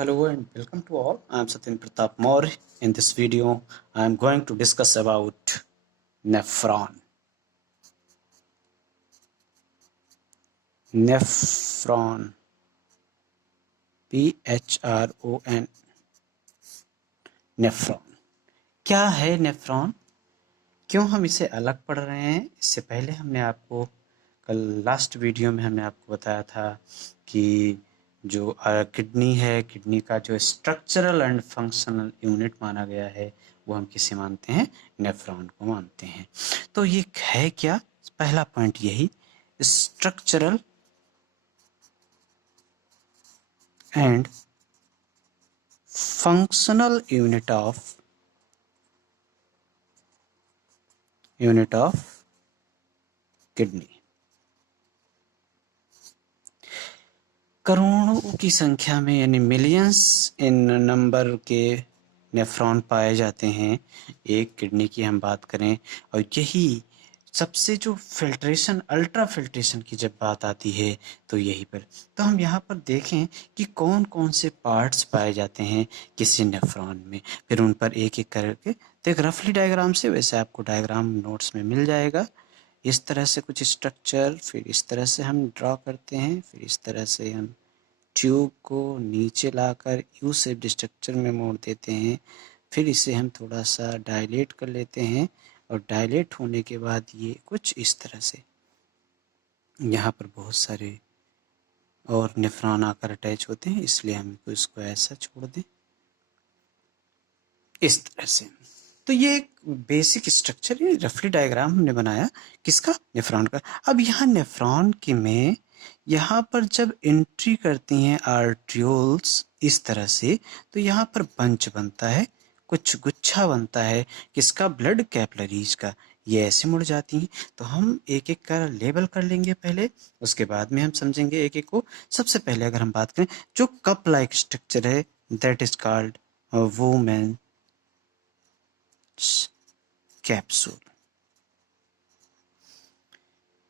Hello and welcome to all. I am Satyen Pratap Maurya. In this video, I am going to discuss about nephron. Nephron. P-H-R-O-N. Nephron क्या है? Nephron क्यों हम इसे अलग पढ़ रहे हैं? इससे पहले हमने आपको कल लास्ट वीडियो में हमने आपको बताया था कि जो किडनी है, किडनी का जो स्ट्रक्चरल एंड फंक्शनल यूनिट माना गया है वो हम किसे मानते हैं? नेफ्रॉन को मानते हैं। तो ये है क्या? पहला पॉइंट यही, structural and functional unit of kidney. करोड़ों की संख्या में यानी मिलियंस इन नंबर के नेफ्रॉन पाए जाते हैं एक किडनी की हम बात करें। और यही सबसे जो फिल्ट्रेशन, अल्ट्रा फिल्ट्रेशन की जब बात आती है तो यही पर, तो हम यहाँ पर देखें कि कौन कौन से पार्ट्स पाए जाते हैं किसी नेफ्रॉन में, फिर उन पर एक एक करके तो एक रफली डायग्राम से, वैसे आपको डायग्राम नोट्स में मिल जाएगा। इस तरह से कुछ स्ट्रक्चर, फिर इस तरह से हम ड्रॉ करते हैं, फिर इस तरह से हम ट्यूब को नीचे लाकर यू शेप्ड स्ट्रक्चर में मोड़ देते हैं, फिर इसे हम थोड़ा सा डायलेट कर लेते हैं और डायलेट होने के बाद ये कुछ इस तरह से यहाँ पर बहुत सारे और नेफ्रॉन आकर अटैच होते हैं, इसलिए हम इसको ऐसा छोड़ दें इस तरह से। तो ये एक बेसिक स्ट्रक्चर, ये रफली डायग्राम हमने बनाया किसका? नेफ्रॉन का। अब यहाँ नेफ्रॉन के में यहाँ पर जब एंट्री करती हैं आर्ट्रियोल्स इस तरह से, तो यहाँ पर बंच बनता है, कुछ गुच्छा बनता है किसका? ब्लड कैपिलरीज का। ये ऐसे मुड़ जाती हैं। तो हम एक एक का लेबल कर लेंगे पहले, उसके बाद में हम समझेंगे एक एक को। सबसे पहले अगर हम बात करें, जो कप लाइक स्ट्रक्चर है, that is called Bowman capsule.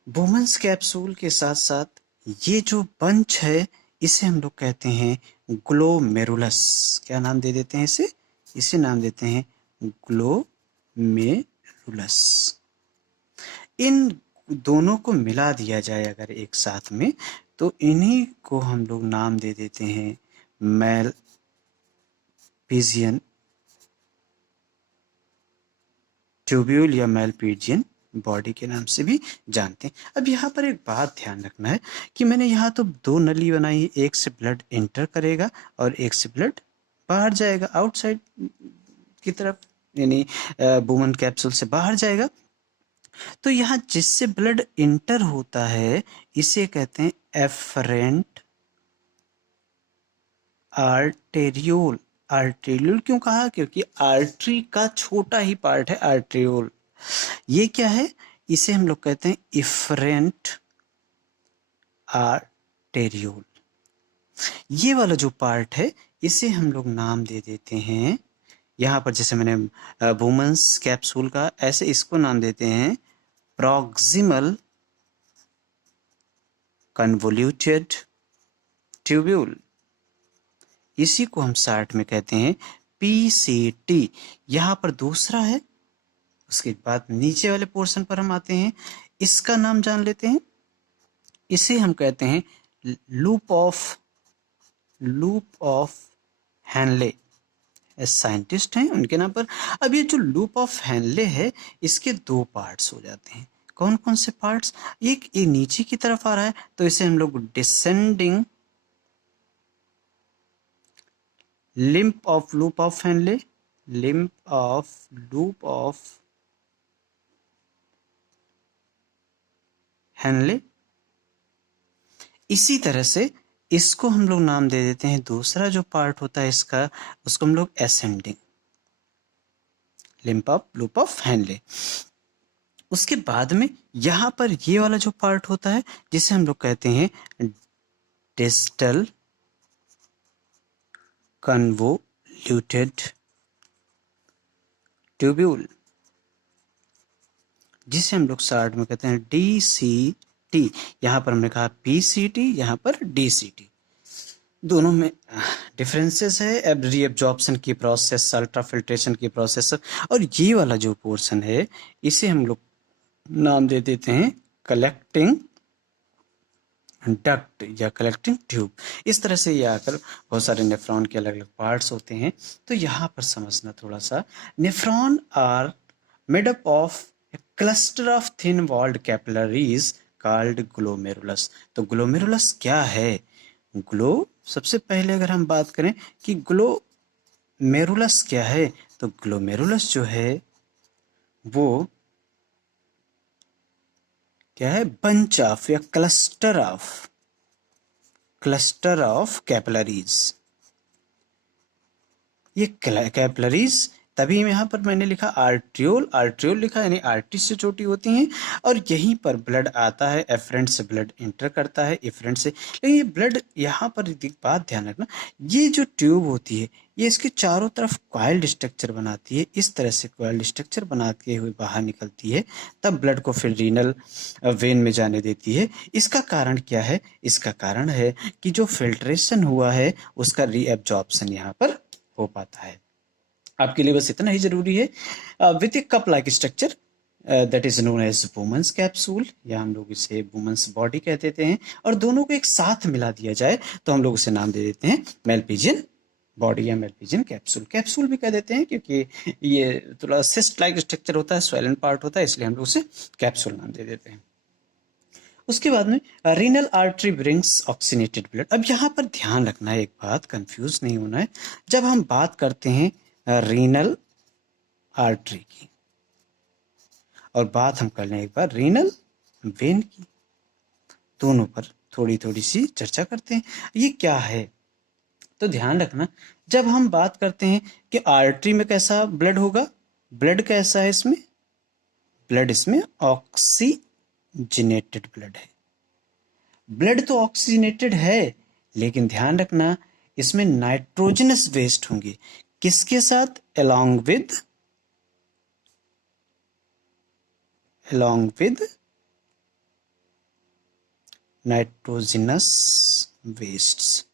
Bowman's capsule के साथ साथ ये जो बंच है इसे हम लोग कहते हैं ग्लोमेरुलस। क्या नाम दे देते हैं इसे? इसे नाम देते हैं ग्लोमेरुलस। इन दोनों को मिला दिया जाए अगर एक साथ में, तो इन्हीं को हम लोग नाम दे देते हैं मैलपिजियन ट्यूब्यूल या मैलपिजियन बॉडी के नाम से भी जानते हैं। अब यहाँ पर एक बात ध्यान रखना है कि मैंने यहाँ तो दो नली बनाई है, एक से ब्लड एंटर करेगा और एक से ब्लड बाहर जाएगा आउटसाइड की तरफ, यानी वुमेन कैप्सूल से बाहर जाएगा। तो यहाँ जिससे ब्लड इंटर होता है इसे कहते हैं एफरेंट आर्टेरियोल। आर्टेरियोल क्यों कहा? क्योंकि आर्टरी का छोटा ही पार्ट है आर्टेरियोल। ये क्या है? इसे हम लोग कहते हैं इफरेंट आर्टेरियोल। ये वाला जो पार्ट है इसे हम लोग नाम दे देते हैं, यहाँ पर जैसे मैंने वुमेन्स कैप्सूल का, ऐसे इसको नाम देते हैं प्रॉक्सिमल कन्वोल्यूटेड ट्यूब्यूल। इसी को हम शॉर्ट में कहते हैं PCT। यहाँ पर दूसरा है, उसके बाद नीचे वाले पोर्शन पर हम आते हैं, इसका नाम जान लेते हैं। इसे हम कहते हैं लूप ऑफ हेनले। साइंटिस्ट हैं उनके नाम पर। अब ये जो लूप ऑफ हेनले है इसके दो पार्ट्स हो जाते हैं। कौन कौन से पार्ट्स? एक ये नीचे की तरफ आ रहा है तो इसे हम लोग descending limp of loop of Henle, limp of loop of Henle. इसी तरह से इसको हम लोग नाम दे देते हैं, दूसरा जो पार्ट होता है इसका, उसको हम लोग ascending limp of loop of Henle. उसके बाद में यहाँ पर ये वाला जो पार्ट होता है जिसे हम लोग कहते हैं डिस्टल कन्वोल्यूटेड ट्यूब्यूल, जिसे हम लोग शॉर्ट में कहते हैं DCT। यहाँ पर हमने कहा PCT, यहाँ पर DCT, दोनों में डिफरेंसेस है रीअब्जॉर्प्शन की प्रोसेस, अल्ट्राफिल्ट्रेशन की प्रोसेस, और ये वाला जो पोर्शन है इसे हम लोग नाम दे देते हैं कलेक्टिंग डक्ट या कलेक्टिंग ट्यूब। इस तरह से ये आकर बहुत सारे नेफ्रॉन के अलग अलग पार्ट्स होते हैं। तो यहाँ पर समझना थोड़ा सा, nephron are made up of cluster of thin walled capillaries called glomerulus. तो ग्लोमेरुलस क्या है? ग्लो, सबसे पहले अगर हम बात करें कि ग्लोमेरुलस क्या है, तो ग्लोमेरुलस जो है वो क्या है? बंच ऑफ या क्लस्टर ऑफ कैपिलरीज। ये कैपिलरीज, तभी यहाँ पर मैंने लिखा आर्ट्रियोल, आर्ट्रियोल लिखा यानी आर्टरी से छोटी होती हैं, और यहीं पर ब्लड आता है, एफरेंट से ब्लड इंटर करता है, इफरेंट से। लेकिन ये ब्लड यहाँ पर एक बात ध्यान रखना, ये जो ट्यूब होती है ये इसके चारों तरफ कॉइल्ड स्ट्रक्चर बनाती है। इस तरह से कॉइल्ड स्ट्रक्चर बनाते हुए बाहर निकलती है, तब ब्लड को फिर रीनल वेन में जाने देती है। इसका कारण क्या है? इसका कारण है कि जो फिल्ट्रेशन हुआ है उसका रीएब्जॉर्प्शन यहाँ पर हो पाता है। आपके लिए बस इतना ही जरूरी है, with a cup like structure that is known as Bowman's capsule, या हम लोग इसे वुमेन्स बॉडी कह देते हैं, और दोनों को एक साथ मिला दिया जाए तो हम लोग उसे नाम दे देते हैं मेलपिजियन बॉडी या मेलपिजियन कैप्सूल। कैप्सूल भी कह देते हैं क्योंकि ये थोड़ा सिस्ट लाइक स्ट्रक्चर होता है, स्वेलन पार्ट होता है, इसलिए हम लोग उसे कैप्सूल नाम दे देते हैं। उसके बाद में renal artery brings oxygenated blood. अब यहाँ पर ध्यान रखना है एक बात, कंफ्यूज नहीं होना है। जब हम बात करते हैं रीनल आर्टरी की और बात हम कर लें एक बार रीनल वेन की, दोनों पर थोड़ी थोड़ी सी चर्चा करते हैं ये क्या है। तो ध्यान रखना, जब हम बात करते हैं कि आर्टरी में कैसा ब्लड होगा, ब्लड कैसा है इसमें? ब्लड इसमें ऑक्सीजनेटेड ब्लड है। ब्लड तो ऑक्सीजनेटेड है, लेकिन ध्यान रखना इसमें नाइट्रोजनस वेस्ट होंगे। किसके साथ? along with nitrogenous wastes.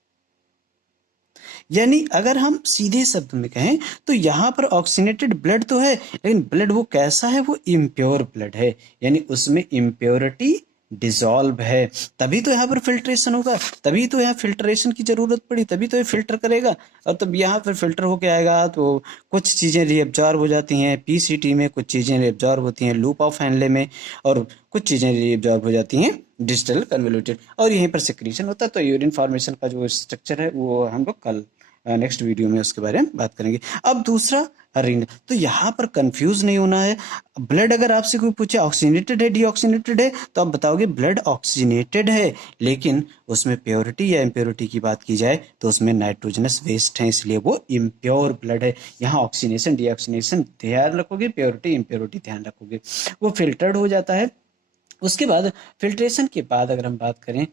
यानी अगर हम सीधे शब्द में कहें तो यहाँ पर ऑक्सीनेटेड ब्लड तो है, लेकिन ब्लड वो कैसा है? वो इम्प्योर ब्लड है, यानी उसमें इम्प्योरिटी डिसॉल्व है। तभी तो यहाँ पर फिल्ट्रेशन होगा, तभी तो यहाँ फिल्ट्रेशन की जरूरत पड़ी, तभी तो ये फिल्टर करेगा, और तब यहाँ पर फिल्टर होके आएगा तो कुछ चीज़ें रीअब्जॉर्ब हो जाती हैं पीसीटी में, कुछ चीज़ें रीअब्जॉर्ब होती हैं लूप ऑफ हैनले में, और कुछ चीज़ें रीअब्जॉर्ब हो जाती हैं डिजिटल कन्वोल्यूटेड, और यहीं पर सिक्रीशन होता है। तो यूरिन फॉर्मेशन का जो स्ट्रक्चर है वो हम लोग कल नेक्स्ट वीडियो में उसके बारे में बात करेंगे। अब दूसरा रीनल, तो यहाँ पर कंफ्यूज नहीं होना है। ब्लड अगर आपसे कोई पूछे ऑक्सीजनेटेड है डीऑक्सीजनेटेड है, तो आप बताओगे ब्लड ऑक्सीजनेटेड है, लेकिन उसमें प्योरिटी या इम्प्योरिटी की बात की जाए तो उसमें नाइट्रोजनस वेस्ट है, इसलिए वो इम्प्योर ब्लड है। यहाँ ऑक्सीनेशन डीऑक्सीनेशन ध्यान रखोगे, प्योरिटी इम्प्योरिटी ध्यान रखोगे, वो फिल्टर्ड हो जाता है। उसके बाद फिल्ट्रेशन के बाद अगर हम बात करें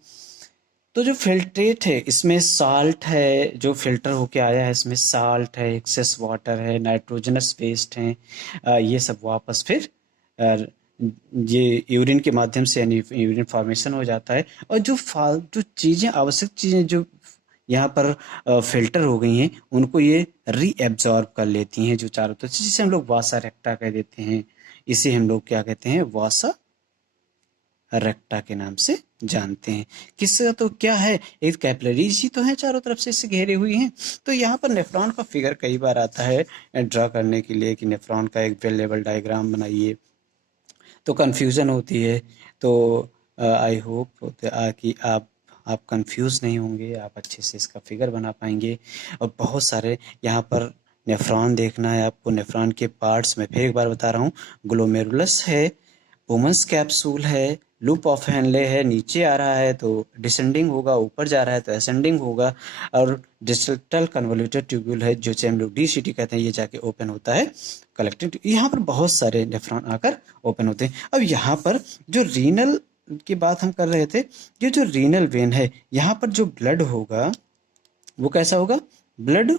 तो जो फिल्ट्रेट है इसमें साल्ट है, जो फिल्टर होके आया है इसमें साल्ट है, एक्सेस वाटर है, नाइट्रोजनस वेस्ट हैं, ये सब वापस फिर ये यूरिन के माध्यम से यानी यूरिन फॉर्मेशन हो जाता है, और जो चीज़ें आवश्यक चीज़ें जो यहाँ पर फिल्टर हो गई हैं उनको ये रीएब्जॉर्ब कर लेती हैं जो चारों तरफ, जिसे हम लोग वासा रेक्टा कह देते हैं। इसे हम लोग क्या कहते हैं? वासा रेक्टा के नाम से जानते हैं। किसका तो क्या है? एक कैपिलरीज ही तो है चारों तरफ से इससे घेरे हुई हैं। तो यहाँ पर नेफ्रॉन का फिगर कई बार आता है ड्रा करने के लिए कि नेफ्रॉन का एक वेल लेवल डायग्राम बनाइए, तो कन्फ्यूज़न होती है। तो आई होप कि आप कंफ्यूज नहीं होंगे, आप अच्छे से इसका फिगर बना पाएंगे। और बहुत सारे यहाँ पर नेफ्रॉन देखना है आपको। नेफ्रॉन के पार्ट्स में फिर एक बार बता रहा हूँ, ग्लोमेरुलस है, वुमेन्स कैप्सूल है, लूप ऑफ हैनले है, नीचे आ रहा है तो डिसेंडिंग होगा, ऊपर जा रहा है तो असेंडिंग होगा, और डिजिटल कन्वोल्यूटेड ट्यूब्यूल है जो हम लोग डीसीटी कहते हैं, ये जाके ओपन होता है कलेक्टिंग। यहाँ पर बहुत सारे नेफ्रॉन आकर ओपन होते हैं। अब यहाँ पर जो रीनल की बात हम कर रहे थे, ये जो रीनल वेन है यहाँ पर जो ब्लड होगा वो कैसा होगा? ब्लड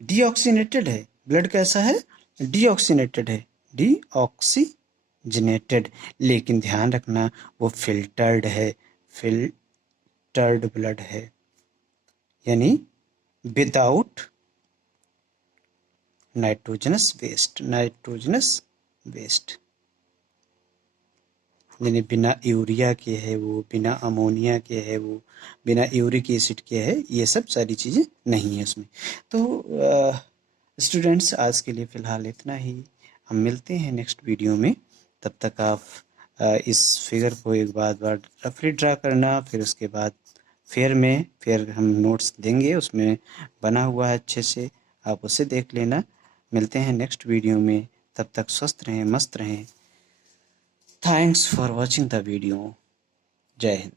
डीऑक्सीनेटेड है। ब्लड कैसा है? डीऑक्सीनेटेड है, डीऑक्सीजनेटेड, लेकिन ध्यान रखना वो फिल्टर्ड है, फिल्टर्ड ब्लड है। यानी विदाउट नाइट्रोजनस वेस्ट यानी बिना यूरिया के है वो, बिना अमोनिया के है वो, बिना यूरिक एसिड के है, ये सब सारी चीज़ें नहीं है उसमें। तो स्टूडेंट्स आज के लिए फ़िलहाल इतना ही, हम मिलते हैं नेक्स्ट वीडियो में। तब तक आप इस फिगर को एक बार रफली ड्रा करना, फिर उसके बाद फिर हम नोट्स देंगे, उसमें बना हुआ है अच्छे से, आप उसे देख लेना। मिलते हैं नेक्स्ट वीडियो में, तब तक स्वस्थ रहें, मस्त रहें। Thanks for watching the video. जय हिंद।